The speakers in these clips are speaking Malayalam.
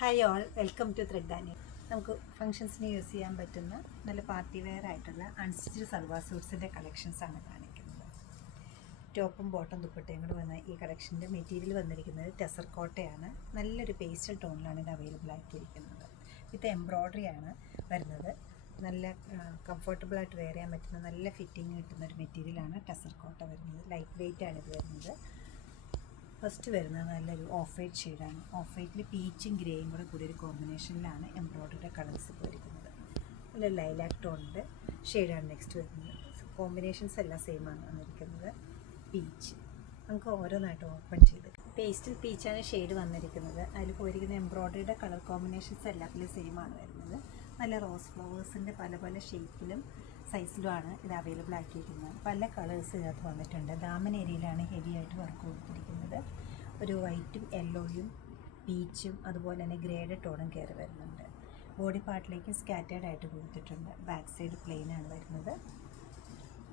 Hi all, welcome to thread Dani. നമുക്ക് ഫംഗ്ഷൻസിന് യൂസ് ചെയ്യാൻ പറ്റുന്ന നല്ല പാർട്ടി വെയർ ആയിട്ടുള്ള അൺസ്റ്റിച്ച്ഡ് സൽവാർ സൂട്ട്സിൻ്റെ കളക്ഷൻസാണ് കാണിക്കുന്നത്. ടോപ്പും ബോട്ടം ദുപ്പട്ടയും കൂടെ വന്ന ഈ കളക്ഷൻ്റെ മെറ്റീരിയൽ വന്നിരിക്കുന്നത് ടെസർ കോട്ടയാണ്. നല്ലൊരു പേസ്റ്റൽ ടോണിലാണ് ഇത് അവൈലബിൾ ആക്കിയിരിക്കുന്നത്. ഇത് എംബ്രോയ്ഡറി ആണ് വരുന്നത്. നല്ല കംഫർട്ടബിളായിട്ട് വെയർ ചെയ്യാൻ പറ്റുന്ന നല്ല ഫിറ്റിംഗ് കിട്ടുന്ന ഒരു മെറ്റീരിയലാണ് ടെസർ കോട്ട വരുന്നത്. ലൈറ്റ് വെയ്റ്റ് ആണ് ഇത് വരുന്നത്. ഫസ്റ്റ് വരുന്നത് നല്ലൊരു ഓഫ് വൈറ്റ് ഷെയ്ഡാണ്. ഓഫ് വൈറ്റിൽ പീച്ചും ഗ്രേയും കൂടെ കൂടി ഒരു കോമ്പിനേഷനിലാണ് എംബ്രോയ്ഡറിയുടെ കളേഴ്സ് പോയിരിക്കുന്നത്. നല്ല ലൈലാക്ക് ടോണിൻ്റെ ഷെയ്ഡാണ് നെക്സ്റ്റ് വരുന്നത്. കോമ്പിനേഷൻസ് എല്ലാം സെയിം ആണ് വന്നിരിക്കുന്നത്. പീച്ച് നമുക്ക് ഓരോന്നായിട്ട് ഓപ്പൺ ചെയ്ത് പേസ്റ്റൽ പീച്ചാണ് ഷെയ്ഡ് വന്നിരിക്കുന്നത്. അതിൽ പോയിരിക്കുന്ന എംബ്രോയ്ഡറിയുടെ കളർ കോമ്പിനേഷൻസ് എല്ലാത്തിലും സെയിം ആണ് വരുന്നത്. നല്ല റോസ് ഫ്ലവേഴ്സിൻ്റെ പല പല ഷേപ്പിലും സൈസിലുമാണ് ഇത് അവൈലബിൾ ആക്കിയിരിക്കുന്നത്. പല കളേഴ്സ് ഇതിനകത്ത് വന്നിട്ടുണ്ട്. ദാമൻ ഏരിയയിലാണ് ഹെവി ആയിട്ട് വർക്ക് കൊടുത്തിരിക്കുന്നത്. ഒരു വൈറ്റും യെല്ലോയും പീച്ചും അതുപോലെ തന്നെ ഗ്രേഡ് ടോണും കയറി വരുന്നുണ്ട്. ബോഡി പാർട്ടിലേക്ക് സ്കാറ്റേർഡ് ആയിട്ട് കൊടുത്തിട്ടുണ്ട്. ബാക്ക് സൈഡ് പ്ലെയിൻ ആണ് വരുന്നത്.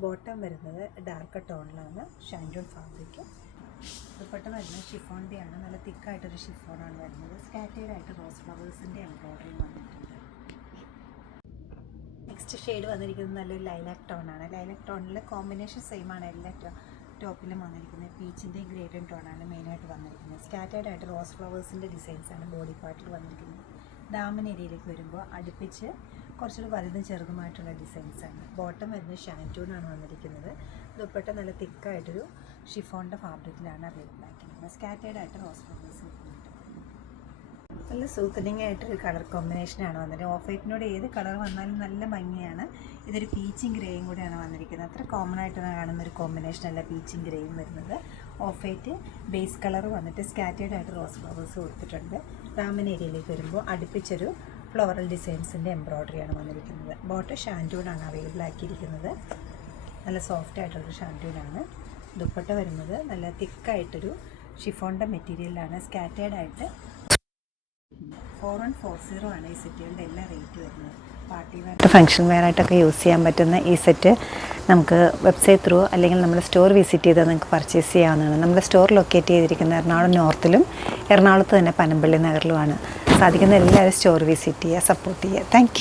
ബോട്ടം വരുന്നത് ഡാർക്ക് ടോണിലാണ്. ഷാൻഡൂൺ ഫാബ്രിക്. ദുപ്പട്ട വരുന്നത് ഷിഫോണിൻ്റെ ആണ്. നല്ല തിക്കായിട്ടൊരു ഷിഫോണാണ് വരുന്നത്. സ്കാറ്റേർഡ് ആയിട്ട് റോസ് ഫ്ലവേഴ്സിൻ്റെ എംബ്രോയ്ഡറിയും വന്നിട്ടുണ്ട്. നെക്സ്റ്റ് ഷെയ്ഡ് വന്നിരിക്കുന്നത് നല്ലൊരു ലൈലാക്ക് ടോണാണ്. ലൈലാക്ക് ടോണിൽ കോമ്പിനേഷൻ സെയിം ആണ് എല്ലാ ടോപ്പിലും വന്നിരിക്കുന്നത്. പീച്ചിൻ്റെയും ഗ്രേഡൻ ടോണാണ് മെയിനായിട്ട് വന്നിരിക്കുന്നത്. സ്കാറ്റേർഡ് ആയിട്ട് റോസ് ഫ്ലവേഴ്സിൻ്റെ ഡിസൈൻസാണ് ബോഡി പാർട്ടിൽ വന്നിരിക്കുന്നത്. ദാമൻ ഏരിയയിലേക്ക് വരുമ്പോൾ അടുപ്പിച്ച് കുറച്ചുകൂടി വലുതും ചെറുതുമായിട്ടുള്ള ഡിസൈൻസാണ്. ബോട്ടം വരുന്നത് ഷാൻറ്റൂണാണ് വന്നിരിക്കുന്നത്. ദുപ്പട്ട നല്ല തിക്കായിട്ടൊരു ഷിഫോണിൻ്റെ ഫാബ്രിക്കിലാണ് അവൈലബിൾ ആക്കിയിരിക്കുന്നത്. സ്കാറ്റേർഡ് ആയിട്ട് റോസ് ഫ്ലവേഴ്സ് വരുന്നുണ്ട്. നല്ല സൂത്തനിങ് ആയിട്ടൊരു കളർ കോമ്പിനേഷനാണ് വന്നത്. ഓഫ് വൈറ്റിനോട് ഏത് കളർ വന്നാലും നല്ല ഭംഗിയാണ്. ഇതൊരു പീച്ചും ഗ്രേയും കൂടെയാണ് വന്നിരിക്കുന്നത്. അത്ര കോമൺ ആയിട്ട് കാണുന്നൊരു കോമ്പിനേഷനല്ല പീച്ചും ഗ്രേയും വരുന്നത്. ഓഫ് വൈറ്റ് ബേസ് കളർ വന്നിട്ട് സ്കാറ്റേർഡ് ആയിട്ട് റോസ് ഫ്ലവേഴ്സ് കൊടുത്തിട്ടുണ്ട്. ദാമൻ ഏരിയയിലേക്ക് വരുമ്പോൾ അടുപ്പിച്ചൊരു ഫ്ലോറൽ ഡിസൈൻസിൻ്റെ എംബ്രോയ്ഡറിയാണ് വന്നിരിക്കുന്നത്. ബോട്ടം ഷാൻറ്റൂണാണ് അവൈലബിൾ ആക്കിയിരിക്കുന്നത്. നല്ല സോഫ്റ്റ് ആയിട്ടുള്ളൊരു ഷാൻറ്റൂണാണ്. ദുപ്പട്ട വരുന്നത് നല്ല തിക്കായിട്ടൊരു ഷിഫോണിൻ്റെ മെറ്റീരിയലാണ്. സ്കാറ്റേർഡ് ആയിട്ട് 4140 ആണ് ഈ സെറ്റുകളുടെ എല്ലാ റേറ്റ് വരുന്നത്. പാർട്ടി വെയർ ഫംഗ്ഷൻ വെയർ ആയിട്ടൊക്കെ യൂസ് ചെയ്യാൻ പറ്റുന്ന ഈ സെറ്റ് നമുക്ക് വെബ്സൈറ്റ് ത്രൂ അല്ലെങ്കിൽ നമ്മൾ സ്റ്റോർ വിസിറ്റ് ചെയ്താൽ നിങ്ങൾക്ക് പർച്ചേസ് ചെയ്യാവുന്നതാണ്. നമ്മുടെ സ്റ്റോർ ലൊക്കേറ്റ് ചെയ്തിരിക്കുന്ന എറണാകുളം നോർത്തിലും എറണാകുളത്ത് തന്നെ പനമ്പള്ളി നഗറിലുമാണ്. സാധിക്കുന്ന എല്ലാവരും സ്റ്റോർ വിസിറ്റ് ചെയ്യുക, സപ്പോർട്ട് ചെയ്യുക. താങ്ക്